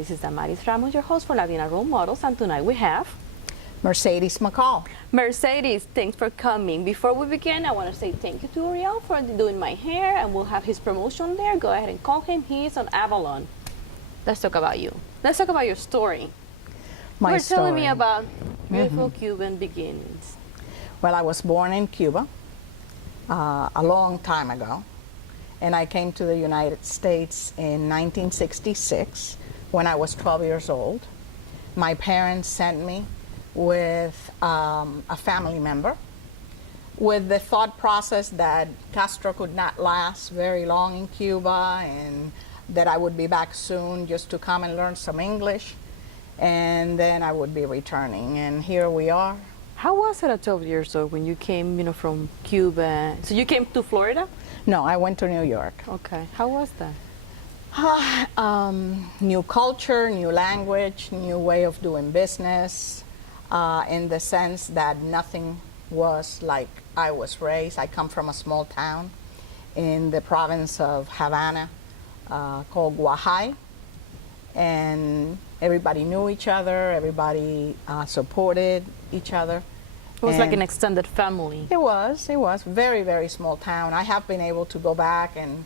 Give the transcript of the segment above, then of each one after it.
this is Damaris Ramos, your host for Latina Role Models, and tonight we have Mercedes McCall. Mercedes. Thanks for coming. Before we begin, I want to say thank you to Uriel for doing my hair, and we'll have his promotion there. Go ahead and call him. He is on Avalon. Let's talk about you. Let's talk about your story. My You were story. telling me about beautiful Cuban beginnings. Well, I was born in Cuba a long time ago, and I came to the United States in 1966 when I was 12 years old. My parents sent me with a family member with the thought process that Castro could not last very long in Cuba and that I would be back soon just to come and learn some English, and then I would be returning, and here we are. How was it at 12 years old when you came, from Cuba? So you came to Florida? No, I went to New York. Okay. How was that? New culture, new language, new way of doing business, in the sense that nothing was like I was raised. I come from a small town in the province of Havana called Guajay, and everybody knew each other, everybody supported each other. It was like an extended family. It was very, very small town. I have been able to go back and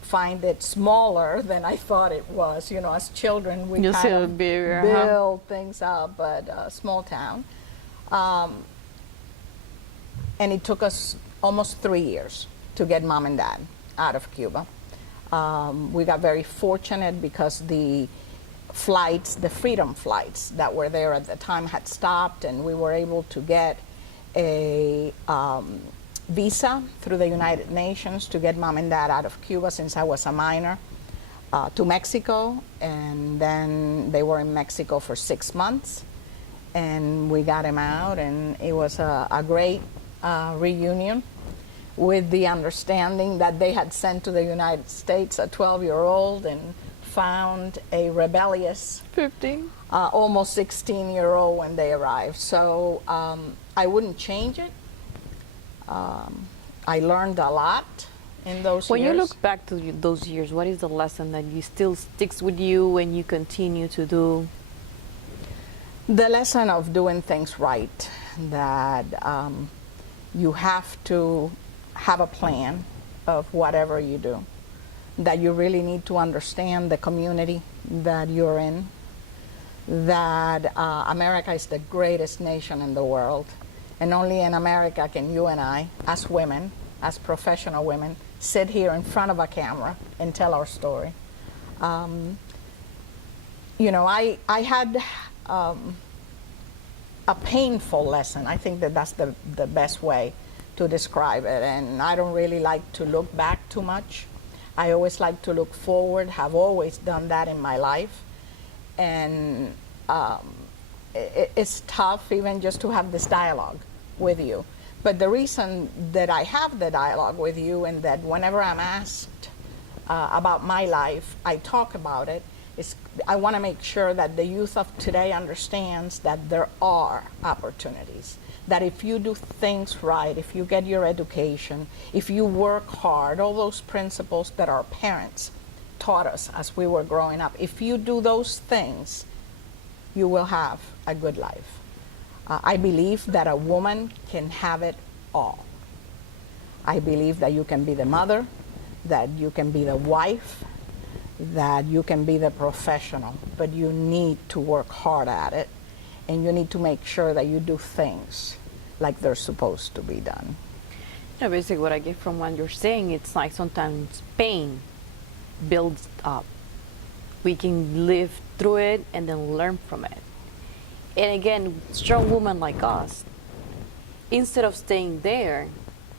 find it smaller than I thought it was. As children, we kind of build things up, but small town. And it took us almost 3 years to get mom and dad out of Cuba. We got very fortunate because the flights, the freedom flights that were there at the time had stopped, and we were able to get a visa through the United Nations to get mom and dad out of Cuba since I was a minor to Mexico, and then they were in Mexico for 6 months, and we got them out, and it was a great reunion with the understanding that they had sent to the United States a 12-year-old and found a rebellious 15, almost 16-year-old when they arrived. So I wouldn't change it. I learned a lot in those years. When you look back to those years, what is the lesson that you still sticks with you and you continue to do? The lesson of doing things right, that you have to have a plan of whatever you do, that you really need to understand the community that you're in, that America is the greatest nation in the world, and only in America can you and I, as women, as professional women, sit here in front of a camera and tell our story. I had a painful lesson. I think that's the best way to describe it, and I don't really like to look back too much. I always like to look forward, have always done that in my life, and it's tough even just to have this dialogue with you. But the reason that I have the dialogue with you and that whenever I'm asked about my life, I talk about it, is I want to make sure that the youth of today understands that there are opportunities, that if you do things right, if you get your education, if you work hard, all those principles that our parents taught us as we were growing up, if you do those things, you will have a good life. I believe that a woman can have it all. I believe that you can be the mother, that you can be the wife, that you can be the professional, but you need to work hard at it, and you need to make sure that you do things like they're supposed to be done. Basically what I get from what you're saying, it's like sometimes pain builds up. We can live through it and then learn from it. And again, strong women like us, instead of staying there,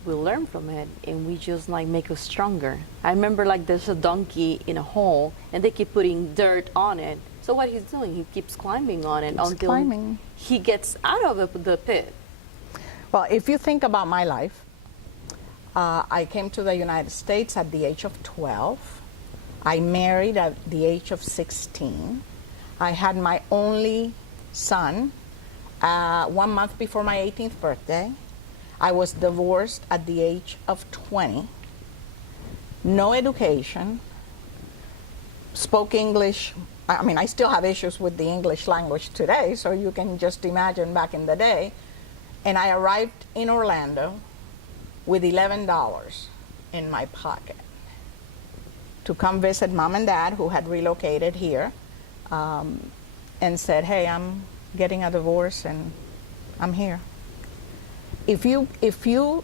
we learn from it and we just make us stronger. I remember there's a donkey in a hole and they keep putting dirt on it. So what he's doing, he keeps climbing on it until he gets out of the pit. Well, if you think about my life, I came to the United States at the age of 12. I married at the age of 16. I had my only son 1 month before my 18th birthday. I was divorced at the age of 20. No education, spoke English. I mean, I still have issues with the English language today, so you can just imagine back in the day. And I arrived in Orlando with $11 in my pocket to come visit mom and dad, who had relocated here, and said, hey, I'm getting a divorce and I'm here. If you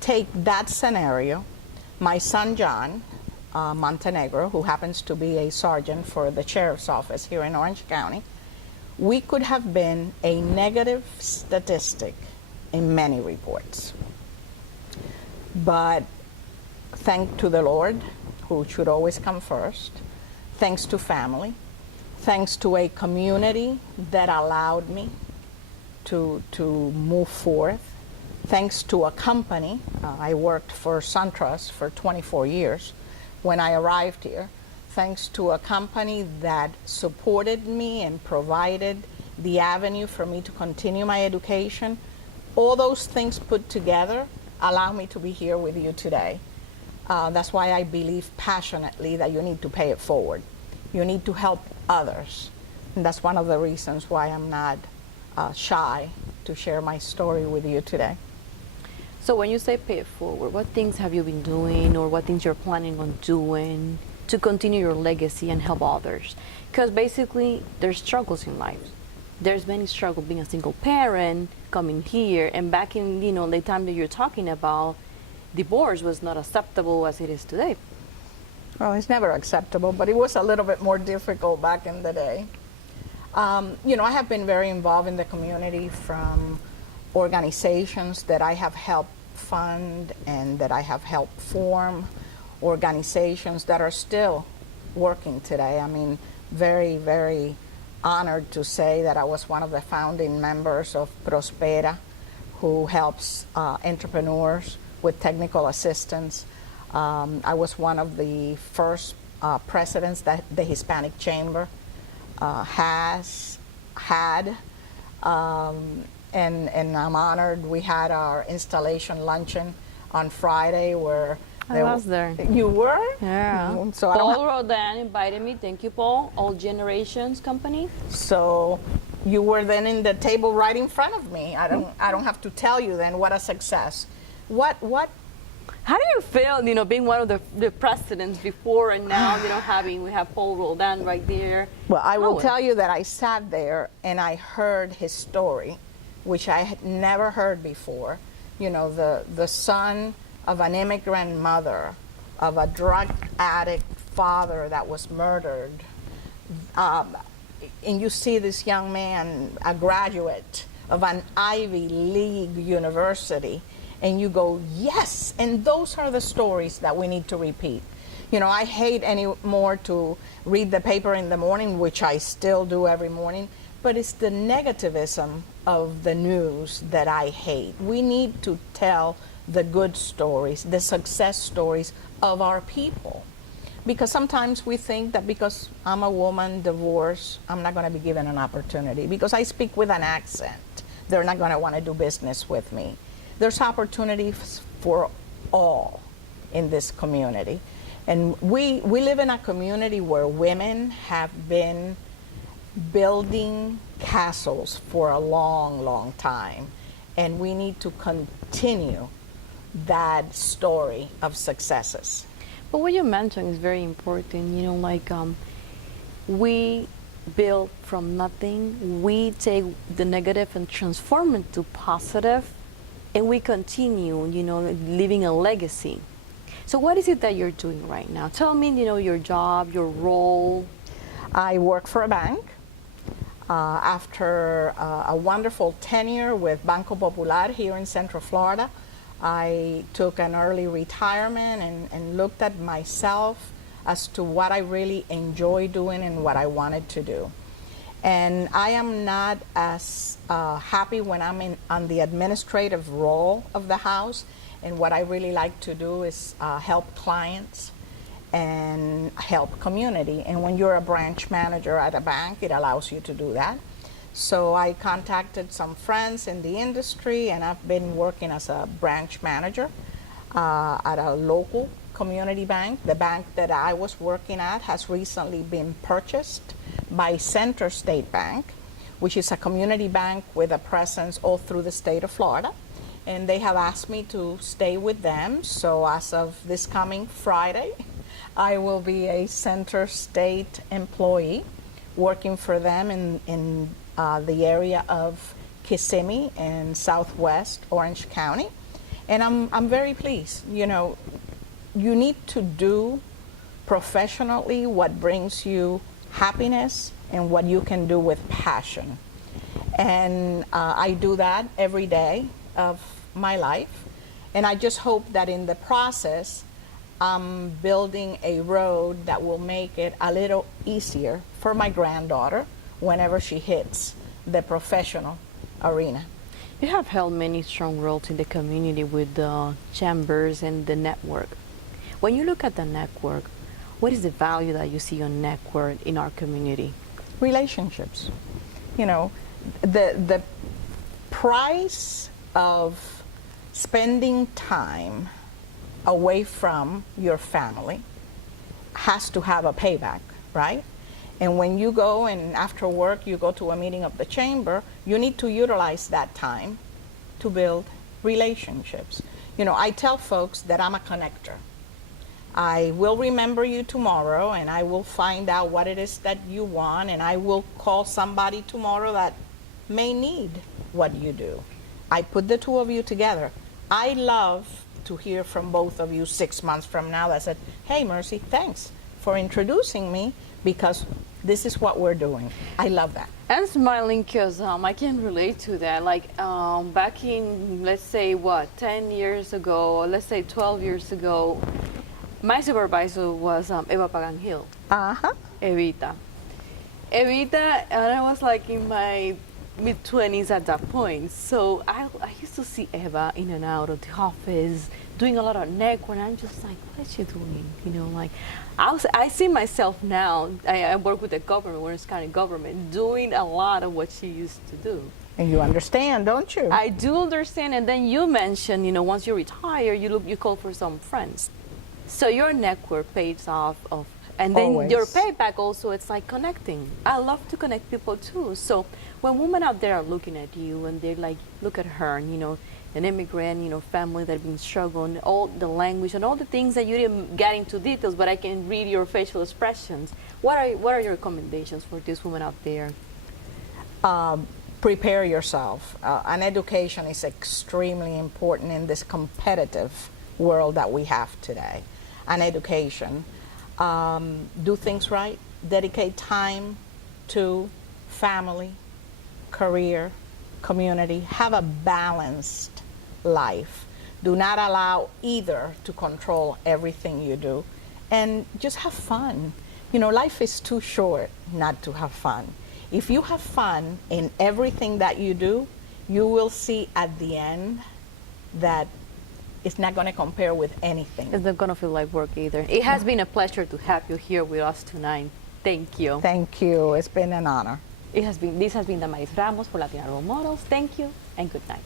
take that scenario, my son John Montenegro, who happens to be a sergeant for the sheriff's office here in Orange County, we could have been a negative statistic in many reports. But thanks to the Lord, who should always come first, thanks to family, thanks to a community that allowed me to move forth, thanks to a company. I worked for SunTrust for 24 years when I arrived here, thanks to a company that supported me and provided the avenue for me to continue my education. All those things put together allow me to be here with you today. That's why I believe passionately that you need to pay it forward. You need to help others. And that's one of the reasons why I'm not shy to share my story with you today. So when you say pay it forward, what things have you been doing, or what things you're planning on doing to continue your legacy and help others? Because basically there's struggles in life. There's many struggles being a single parent, coming here, and back in the time that you're talking about, divorce was not acceptable as it is today. Well, it's never acceptable, but it was a little bit more difficult back in the day. I have been very involved in the community, from organizations that I have helped fund and that I have helped form, organizations that are still working today. I mean, very, very honored to say that I was one of the founding members of Prospera, who helps entrepreneurs with technical assistance. I was one of the first presidents that the Hispanic Chamber has had, and I'm honored. We had our installation luncheon on Friday where I was there. You were? Yeah. So Paul Rodan invited me. Thank you, Paul. All Generations Company. So you were then in the table right in front of me. I don't have to tell you then what a success. What How do you feel, being one of the presidents before and now, we have Paul Rodan right there? Well, I will tell you that I sat there and I heard his story, which I had never heard before. The son of an immigrant mother, of a drug addict father that was murdered. And you see this young man, a graduate of an Ivy League university, and you go, yes, and those are the stories that we need to repeat. I hate anymore to read the paper in the morning, which I still do every morning, but it's the negativism of the news that I hate. We need to tell the good stories, the success stories of our people. Because sometimes we think that because I'm a woman, divorced, I'm not going to be given an opportunity. Because I speak with an accent, they're not going to want to do business with me. There's opportunities for all in this community. And we live in a community where women have been building castles for a long, long time. And we need to continue that story of successes. But what you mentioned is very important. We build from nothing. We take the negative and transform it to positive, and we continue, living a legacy. So what is it that you're doing right now? Tell me, your job, your role. I work for a bank. After a wonderful tenure with Banco Popular here in Central Florida, I took an early retirement and looked at myself as to what I really enjoy doing and what I wanted to do. And I am not as happy when I'm on the administrative role of the house. And what I really like to do is help clients and help community. And when you're a branch manager at a bank, it allows you to do that. So I contacted some friends in the industry, and I've been working as a branch manager at a local community bank. The bank that I was working at has recently been purchased by Center State Bank, which is a community bank with a presence all through the state of Florida. And they have asked me to stay with them. So as of this coming Friday, I will be a Center State employee working for them in the area of Kissimmee in southwest Orange County. And I'm very pleased. You know, you need to do professionally what brings you happiness and what you can do with passion. And I do that every day of my life. And I just hope that in the process, I'm building a road that will make it a little easier for my granddaughter whenever she hits the professional arena. You have held many strong roles in the community with the chambers and the network. When you look at the network, what is the value that you see on network in our community? Relationships. You know, the price of spending time away from your family has to have a payback, right? And when you go and after work you go to a meeting of the chamber, you need to utilize that time to build relationships. You know, I tell folks that I'm a connector. I will remember you tomorrow and I will find out what it is that you want, and I will call somebody tomorrow that may need what you do. I put the two of you together. I love to hear from both of you 6 months from now that said, hey Mercy, thanks for introducing me because this is what we're doing. I love that. I'm smiling because I can relate to that. Like back in, let's say, 10 years ago, or let's say 12 years ago, my supervisor was Eva Pagan Hill. Evita. Evita, and I was like in my mid-20s at that point. So I used to see Eva in and out of the office, doing a lot of network, and I'm just like, what is she doing? You know, like, I see myself now, I work with the government, Orange County government, doing a lot of what she used to do. And you understand, don't you? I do understand, and then you mentioned, you know, once you retire, you call for some friends. So your network pays off and then Always. your payback also, it's like connecting. I love to connect people too. So when women out there are looking at you and they're like, look at her, you know, an immigrant, you know, family that have been struggling, all the language and all the things that you didn't get into details, but I can read your facial expressions. What are your recommendations for these women out there? Prepare yourself. And education is extremely important in this competitive world that we have today. And education. Do things right. Dedicate time to family, career, community. Have a balanced life. Do not allow either to control everything you do. And just have fun. You know, life is too short not to have fun. If you have fun in everything that you do, you will see at the end that it's not going to compare with anything. It's not going to feel like work either. It has been a pleasure to have you here with us tonight. Thank you. Thank you. It's been an honor. This has been Damaris Ramos for Latina Role Models. Thank you and good night.